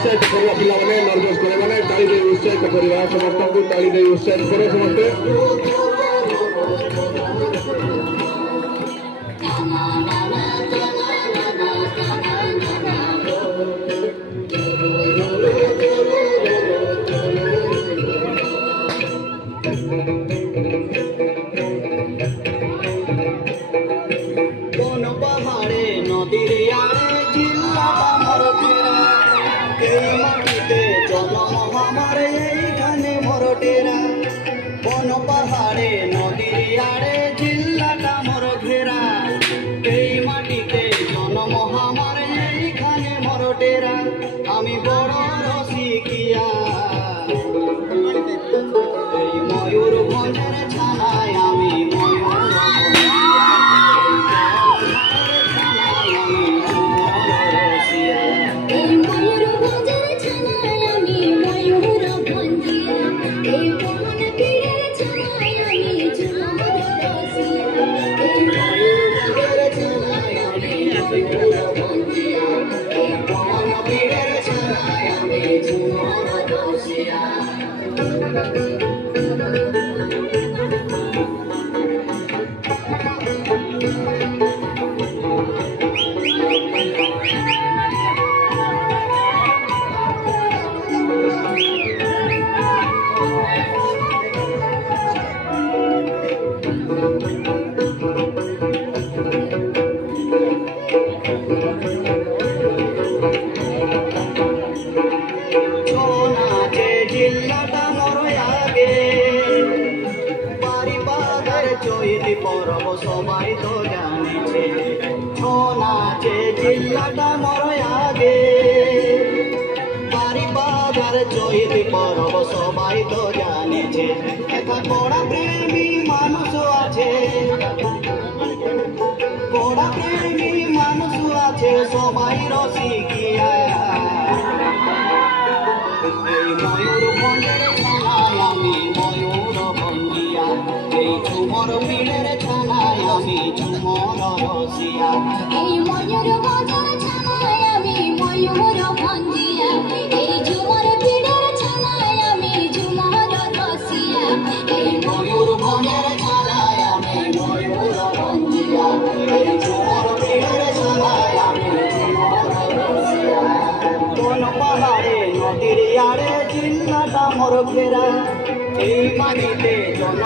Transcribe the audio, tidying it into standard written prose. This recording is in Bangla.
उत्साहित करवा पिलाने नर्भस करे ताली दे उत्साहित करवा समस्त को ताली दे उत्साहित करो समस्त পাহাড়ে নদীর আড়ে জিল্লাটা মোর ফেরা এই মাটিতে জন্ম আমার এইখানে মোর ডেরা বন পাহাড়ে নদীর আড়ে জিল্লাটা মোর ঘেরা এই মাটিতে জন্ম আমার এইখানে মোর ডেরা আমি বড় রসিকিয়া এই ময়ূরভঞ্জের ছানায় আমি জিল্লাটা মোর আগে বাড়ি চৈতি পরব সবাই তো জানিছে নাচে জিল্লাটা মোর আগে বাড়ি চৈতি পরব সবাই তো জানিছে একা বড়া প্রেমী মানুষ আছে বড়া প্রেমী মানুষ আছে সবাই রসিকিয়া এই ময়ূরভঞ্জের ছানায় আমি ময়ূরভঞ্জিয়া এই ঝুমর পীড়ের ছানায় আমি ঝুমর রসিয়া এই ময়ূরভঞ্জের ছানায় আমি ময়ূরভঞ্জিয়া এই ঝুমর পীড়ের ছানায় আমি ঝুমর রসিয়া এই ময়ূরভঞ্জের ছানায় আমি ময়ূরভঞ্জিয়া এই ঝুমর পীড়ের ছানায় আমি ঝুমর রসিয়া কোন পাহাড়ে নদীর আড়ে জিল্লাটা মোর ফেরা এই মাটিতে জন